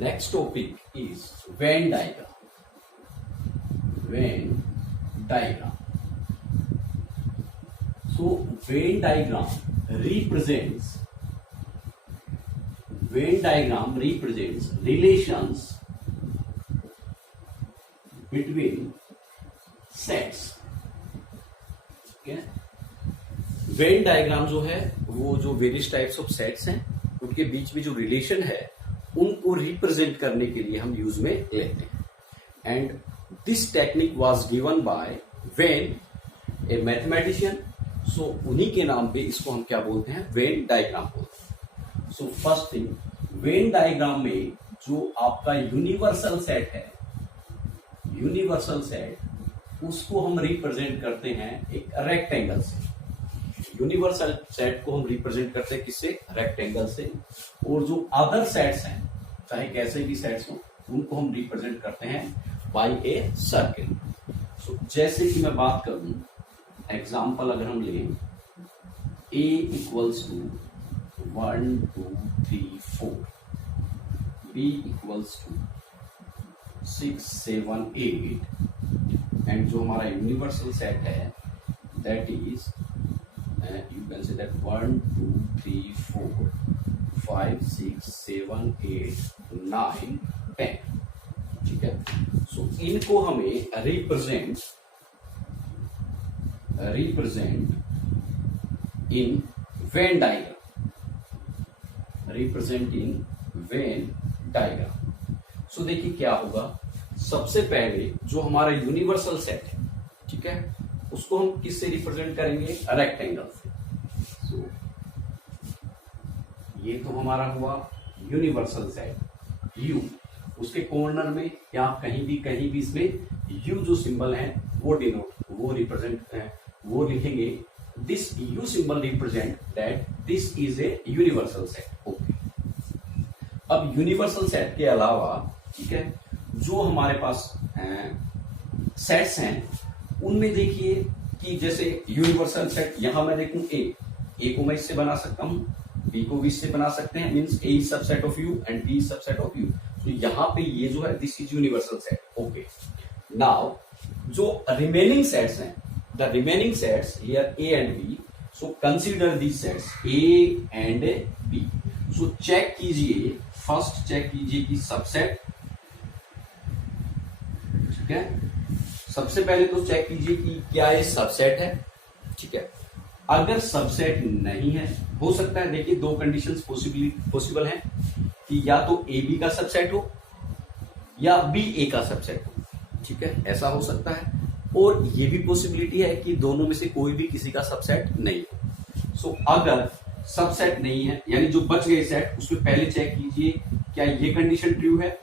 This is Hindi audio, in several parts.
Next topic is Venn diagram. Venn diagram. So Venn diagram represents relations between sets. Okay? Venn diagram जो है वो जो वेरियस टाइप्स ऑफ सेट्स हैं उनके बीच में जो रिलेशन है उनको रिप्रेजेंट करने के लिए हम यूज में लेते हैं. And this technique was given by Venn a mathematician. So उन्हीं के नाम पे इसको हम क्या बोलते हैं, वेन डायग्राम बोलते हैं. So first thing, Venn diagram में जो आपका यूनिवर्सल सेट है, यूनिवर्सल सेट, उसको हम रिप्रेजेंट करते हैं एक रेक्टेंगल से. यूनिवर्सल सेट को हम रिप्रेजेंट करते हैं किससे, रेक्टेंगल से. और जो अदर सेट्स हैं, चाहे कैसे भी सेट्स हो, उनको हम रिप्रेजेंट करते हैं बाय ए सर्किल. सो जैसे कि मैं बात करूं, एग्जांपल अगर हम लें, a equals to 1 2 3 4, b equals to 6 7 8, and जो हमारा यूनिवर्सल सेट है that is you can say that 1 2 3 4 5 6 7 8 9 10. ठीक है. सो इनको हमें represent in Venn diagram. Represent in Venn diagram. So देखिए क्या होगा. सबसे पहले जो हमारा यूनिवर्सल सेट है, ठीक है, उसको हम किससे रिप्रेजेंट करेंगे, रेक्टेंगल से. सो ये तो हमारा हुआ यूनिवर्सल सेट यू. उसके कॉर्नर में या कहीं भी इसमें यू जो सिंबल है वो वो लिखेंगे. This you symbol represent that this is a universal set. Okay. अब यूनिवर्सल सेट के अलावा, ठीक है, जो हमारे पास सेट्स हैं उनमें देखिए कि जैसे यूनिवर्सल सेट, यहां मैं देखूं ए को मैं इससे बना सकता हूं, बी को भी इससे बना सकते हैं. Means A is subset of U and B is subset of U. तो यहां पे ये जो है this is universal set. Okay. Now जो रिमेनिंग सेट्स हैं, the remaining sets here A and B. So consider these sets A and B. So check कीजिए, फर्स्ट चेक कीजिए कि सबसेट, ठीक है, सबसे पहले तो चेक कीजिए कि क्या ये सबसेट है. ठीक है. अगर सबसेट नहीं है, हो सकता है, देखिए दो कंडीशंस पॉसिबल हैं कि या तो ए बी का सबसेट हो या बी ए का सबसेट हो. ठीक है, ऐसा हो सकता है. और ये भी पॉसिबिलिटी है कि दोनों में से कोई भी किसी का सबसेट नहीं हो. सो अगर सबसेट नहीं है, यानी जो बच गए सेट, उसमें पहले चेक कीजिए क्या ये कंडीशन ट्रू है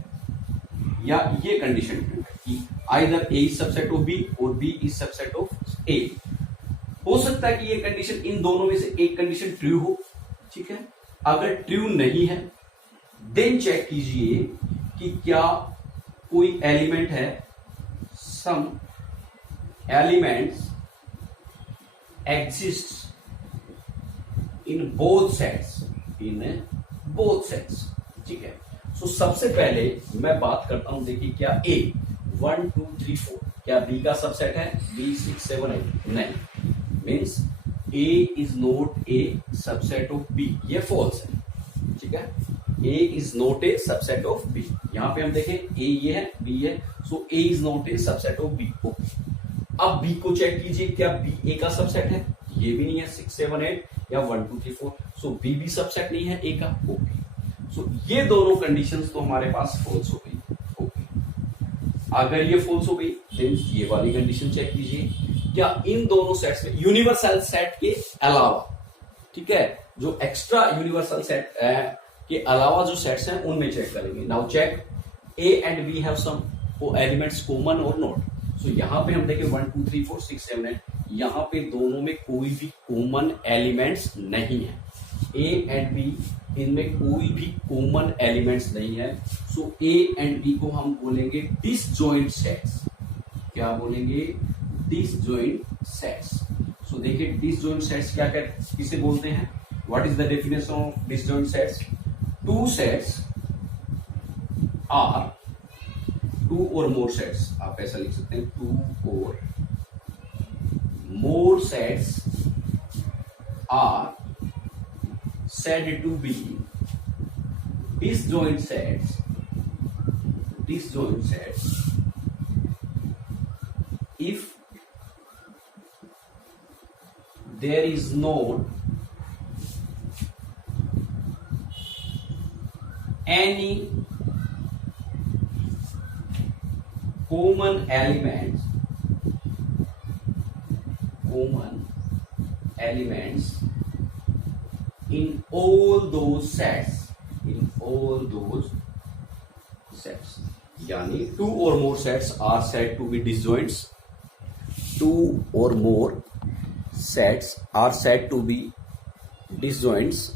या ये कंडीशन ट्रू है कि either A is subset of B और B is subset of A. हो सकता है कि ये कंडीशन, इन दोनों में से एक कंडीशन ट्रू हो. ठीक है. अगर ट्रू नहीं है देन चेक कीजिए कि क्या कोई एलिमेंट है, some elements exist in both sets, ठीक है. सो सबसे पहले मैं बात करता हूं, देखिए क्या ए 1 2 3 4 क्या बी का सबसेट है, बी 6 7 8 नहीं. Means A is not a subset of B. ये फॉल्स है. ठीक है. A is not a subset of B. यहां पे हम देखें ए ये है, बी है. So A is not a subset of B. Okay. अब बी को चेक कीजिए, क्या बी ए का सबसेट है, ये भी नहीं है. 6 7 8 या 1 2 3 4. सो बी भी सबसेट नहीं है ए का. ओके. सो ये दोनों कंडीशंस तो हमारे पास फॉल्स हो गई. ओके. अगर ये फॉल्स हो गई देन ये वाली कंडीशन चेक कीजिए, क्या इन दोनों सेट्स में, यूनिवर्सल सेट के अलावा, ठीक है, जो एक्स्ट्रा यूनिवर्सल सेट के अलावा जो सेट्स हैं उनमें चेक करेंगे. Now check A and B have some elements common और नॉट. सो यहां पे हम देखें 1 2 3 4 6 7 8, यहां पे दोनों में कोई भी कॉमन एलिमेंट्स नहीं है. ए एंड बी, इनमें कोई भी कॉमन एलिमेंट्स नहीं है. सो ए एंड बी को हम बोलेंगे डिसजॉइंट सेट्स. क्या बोलेंगे, डिसजॉइंट सेट्स. सो देखिए डिसजॉइंट सेट्स क्या किसे बोलते हैं, what is the definition of disjoint sets. Two sets are two और मोर सेट्स, आप ऐसा लिख सकते हैं, टू और more sets are said to be disjoint sets if there is not any common elements in all those sets, यानी two or more sets are said to be disjoints. Two or more sets are said to be disjoints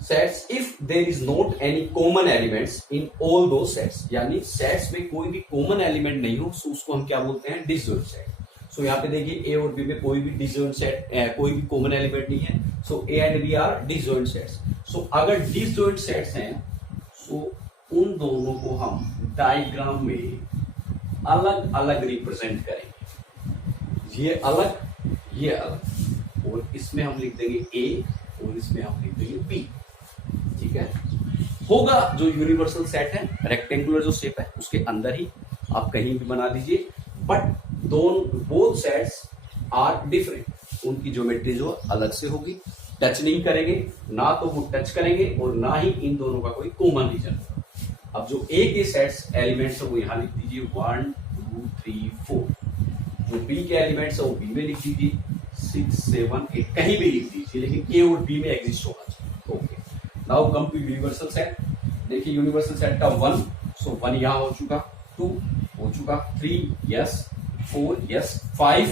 sets if there is not any common elements in all those sets. यानी sets में कोई भी common element नहीं हो, so उसको हम क्या बोलते हैं, disjoint set. सो यहाँ पे देखिए ए और बी में कोई भी डिसजॉइंट सेट, कोई भी कॉमन एलिमेंट नहीं है, so A and B are disjoint sets. So अगर डिसजॉइंट सेट्स हैं, सो उन दोनों को हम डायग्राम में अलग अलग रिप्रेजेंट करेंगे. ये अलग, और इसमें हम लिख देंगे ए और इसमें हम लिख देंगे बी. ठीक है, होगा जो यूनिवर्सल सेट है, रेक्टेंगुलर जो शेप है उसके अंदर ही आप कहीं भी बना दीजिए, but both sets are different. उनकी ज्योमेट्री जो अलग से होगी, टच नहीं करेंगे, ना तो वो टच करेंगे और ना ही इन दोनों का कोई कॉमन रीजन होगा. अब जो ए के सेट्स एलिमेंट्स है वो यहां लिख दीजिए 1 2 3 4. जो बी के एलिमेंट्स है वो बी में लिख दीजिए 6 7 8, कहीं भी लिख दीजिए, लेकिन ए और बी में एग्जिस्ट होना चाहिए. Okay, now come to universal set. देखिए यूनिवर्सल सेट का 1, सो 1 यहां हो चुका, 2 हो चुका, 3 यस, 4 यस, 5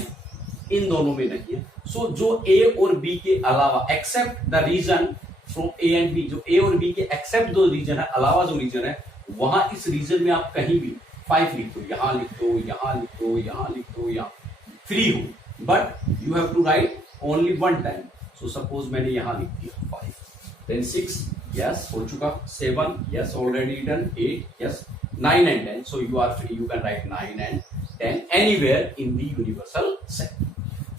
इन दोनों में नहीं है. सो जो ए और बी के अलावा except the region from A and B, जो ए और बी के एक्सेप्ट जो रीजन है, अलावा जो रीजन है, वहां इस रीजन में आप कहीं भी 5 लिख दो, यहां लिख दो, यहां लिख दो, यहां लिख दो, यहां फ्री हो, but you have to write only one time. So suppose मैंने यहां लिख दिया 5, देन 6 यस हो चुका, 7 yes already done, 8 yes, 9 and 10. So you are free. You can write 9 and 10 anywhere in the universal set.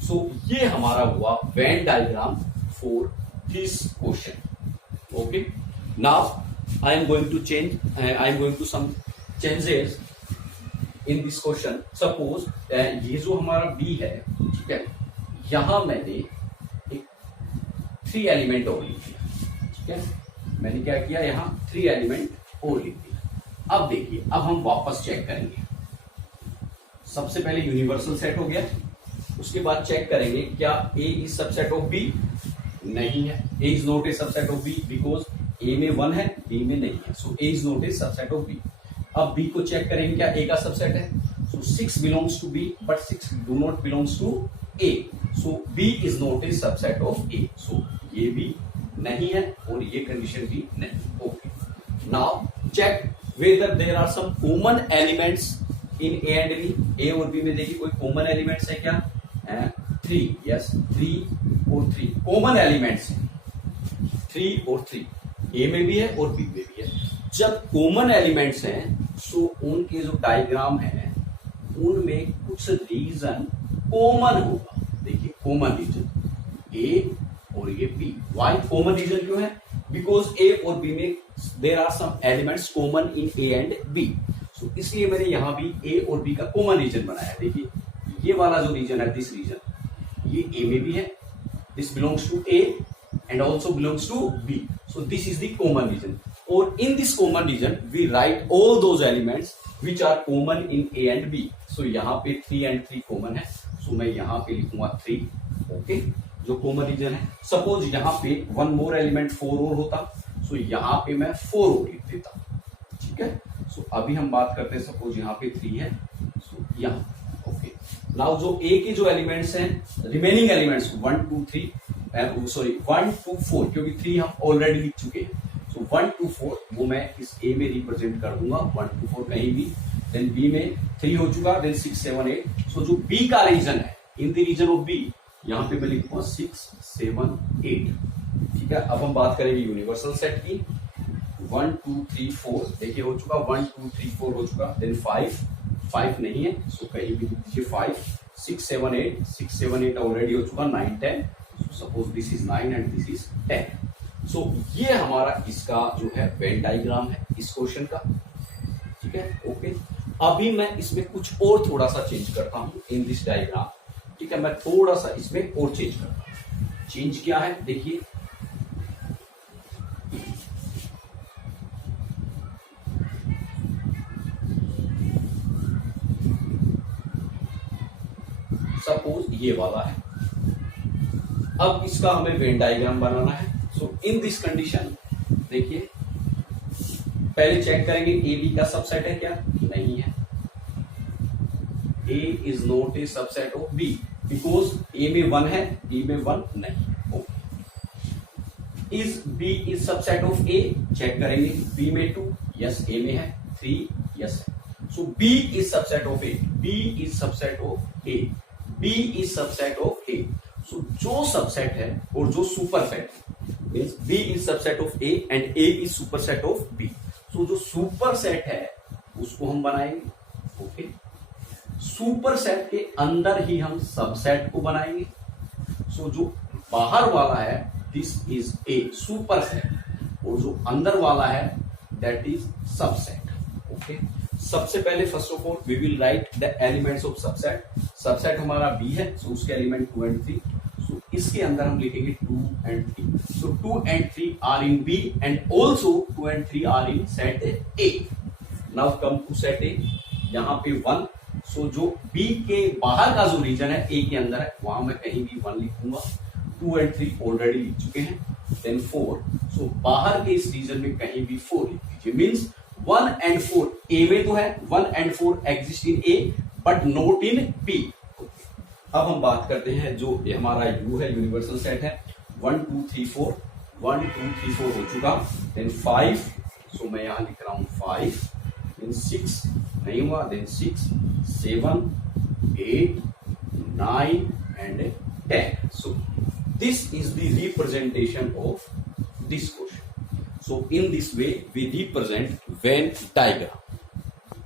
So ये हमारा हुआ Venn diagram for this question. Okay. Now I am going to change. I am going to some changes in this question. Suppose ये जो हमारा B है, ठीक है, यहां मैंने एक 3 एलिमेंट और लिख दिया. ठीक है, मैंने क्या किया, यहां 3 एलिमेंट और लिख दिया. अब देखिए, अब हम वापस चेक करेंगे. सबसे पहले यूनिवर्सल सेट हो गया, उसके बाद चेक करेंगे क्या A is subset of B. नहीं है, A is not a subset of B because A में 1 है, बी में नहीं है. So A is not a subset of B. अब बी को चेक करेंगे क्या ए का सबसेट है. So 6 belongs to B but 6 do not belongs to A. So B is not a subset of A. So ये भी नहीं है और ये कंडीशन भी नहीं. Okay, now check whether there are some common elements in A and B. A और B में देखिए कोई common elements है क्या, 3 yes, 3 और 3 common elements हैं, 3 और 3 A में भी है और B में भी है. जब common elements हैं, so उनके जो डायग्राम है उनमें कुछ रीजन कॉमन होगा. देखिए कॉमन रीजन A और ये B. Why कॉमन रीजन क्यों है? बिकॉज ए और बी में there are some elements common in A and B. So इसलिए मैंने यहां भी ए और बी का कॉमन रीजन बनाया. देखिए ये वाला जो रीजन है, दिस रीजन, ये ए में भी है, this belongs to A and also belongs to B. So this is the common region. और in this common region we write all those elements which are common in A and B. So यहाँ पे 3 and 3 कॉमन है, सो मैं यहाँ पे लिखूंगा 3. ओके, जो कॉमन रीजन है. सपोज यहाँ पे 1 मोर एलिमेंट 4 और होता, सो यहाँ पे मैं 4 और लिख देता. ठीक है, सो अभी हम बात करते हैं, सपोज यहाँ पे 3 है, सो यहाँ. ओके, नाउ जो ए के जो एलिमेंट्स हैं, रिमेनिंग एलिमेंट्स 1 2 3 सॉरी 1 2 4, क्योंकि 3 हम ऑलरेडी लिख चुके हैं. सो 1 2 4 वो मैं इस ए में रिप्रेजेंट कर दूंगा, 1 2 4 कहीं भी. देन बी में 3 हो चुका, देन 6 7 8. सो जो बी का रीजन है, in the region of B, यहां पे मैं लिखूंगा 6 7 8. ठीक है, अब हम बात करेंगे यूनिवर्सल सेट की. 1 2 3 4 देखिए हो चुका, 1 2 3 4 हो चुका, देन 5 नहीं है, सो कहीं भी दीजिए 5 6 7 8 ऑलरेडी हो चुका, 9 10, so suppose this is 9 and this is 10। सो ये हमारा इसका जो है वेन डायग्राम है इस क्वेश्चन का, ठीक है। ओके, अभी मैं इसमें कुछ और थोड़ा सा चेंज करता हूं इन दिस डायग्राम, ठीक है। मैं थोड़ा सा इसमें और चेंज करता हूं। चेंज क्या है देखिए, सपोज ये वाला है, अब इसका हमें वेन डायग्राम बनाना है। सो इन दिस कंडीशन देखिए, पहले चेक करेंगे ए बी का सबसेट है क्या, नहीं है। A is not a subset of B because A में 1 है, बी में 1 नहीं। Okay, is B is subset of A, check करेंगे, बी में 2 यस, ए में है 3 yes. So B is subset of A, B is subset of A, B is subset of A. So जो सबसेट है और जो सुपरसेट है, means B is subset of A and A is superset of B. So जो सुपरसेट है उसको हम बनाएंगे। ओके, सुपरसेट के अंदर ही हम सबसेट को बनाएंगे। सो जो बाहर वाला है दिस इज ए सुपरसेट, और जो अंदर वाला है दैट इज सबसेट। ओके, सबसे पहले first of all we will write the elements of subset. Subset हमारा बी है, सो उसके एलिमेंट 2 and 3। सो इसके अंदर हम लिखेंगे 2 and 3। So 2 and 3 are in B and also 2 and 3 are in set A. Now come to set A, यहाँ पे 1। सो जो बी के बाहर का जो रीजन है ए के अंदर है, वहां मैं कहीं भी 1 लिखूंगा। 2 and 3 ऑलरेडी लिख चुके हैं, देन 4। सो बाहर के इस रीजन में कहीं भी 4 लिख दीजिए। मीन्स 1 and 4 ए में तो है, 1 and 4 exist in A but not in B. अब हम बात करते हैं जो ये हमारा यू है, यूनिवर्सल सेट है। 1 2 3 4, 1 2 3 4 हो चुका, देन 5। सो मैं यहां लिख रहा हूं 5, देन 6 नहीं हुआ, then 6 7 8 9 and 10। So this is the representation of this question. So in this way we represent Venn diagram.